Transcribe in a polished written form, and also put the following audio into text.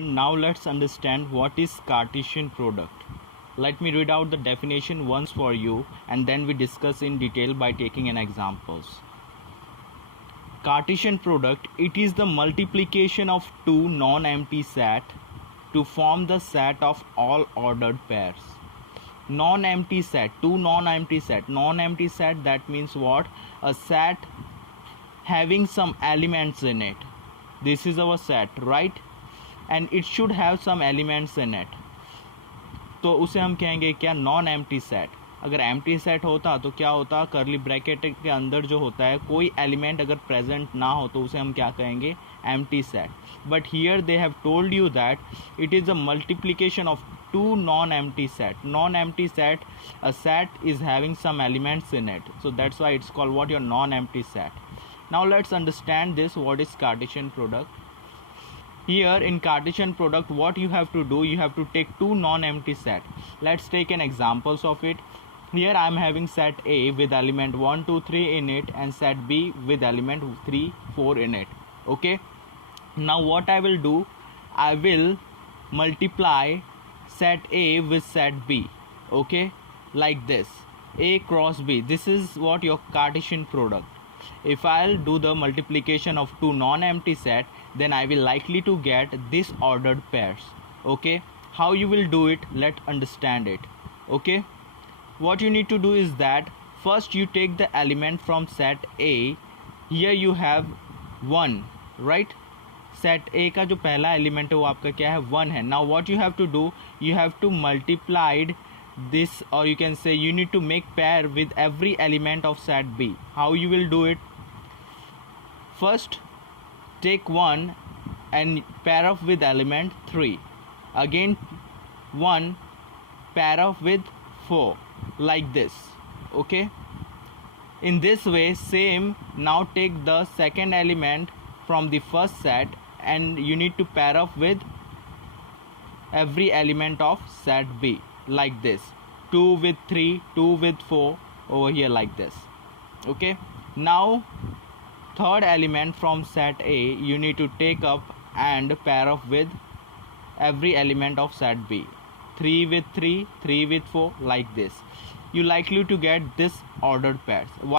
Now let's understand what is Cartesian product. Let me read out the definition once for you and then we discuss in detail by taking an examples. Cartesian product, it is the multiplication of two non-empty set to form the set of all ordered pairs. Non-empty set, two non-empty set. Non-empty set, that means what? A set having some elements in it. This is our set, right? And it should have some elements in it. तो उसे हम कहेंगे क्या? Non empty set. अगर empty set होता तो क्या होता? कर्ली ब्रैकेट के अंदर जो होता है कोई एलिमेंट अगर प्रेजेंट ना हो तो उसे हम क्या कहेंगे? Empty set. But here they have told you that it is a multiplication of two non-empty set. Non-empty set, a set is having some elements in it, so that's why it's called what? Your non-empty set. Now let's understand this, what is Cartesian product. Here in Cartesian product, what you have to do, you have to take two non-empty set. Let's take an examples of it. Here I am having set A with element 1 2 3 in it and set B with element 3 4 in it. Okay, now what I will do, I will multiply set A with set B. Okay, like this, A cross B. This is what your Cartesian product. If I'll do the multiplication of two non-empty set, then I will likely to get this ordered pairs. Okay, how you will do it, let's understand it. Okay, what you need to do is that first you take the element from set A. Here you have 1, right? Set ए का जो पहला element है वो आपका क्या है? 1 है. Now what you have to do, you have to multiplied this, और you can say you need to make pair with every element of set B. How you will do it? First take 1 and pair off with element 3, again 1 pair off with 4, like this. Okay, in this way same. Now take the second element from the first set and you need to pair off with every element of set B, like this. 2 with 3, 2 with 4, over here like this. Okay, now third element from set A you need to take up and pair off with every element of set B. 3 with 3, 3 with 4, like this. You likely to get this ordered pairs.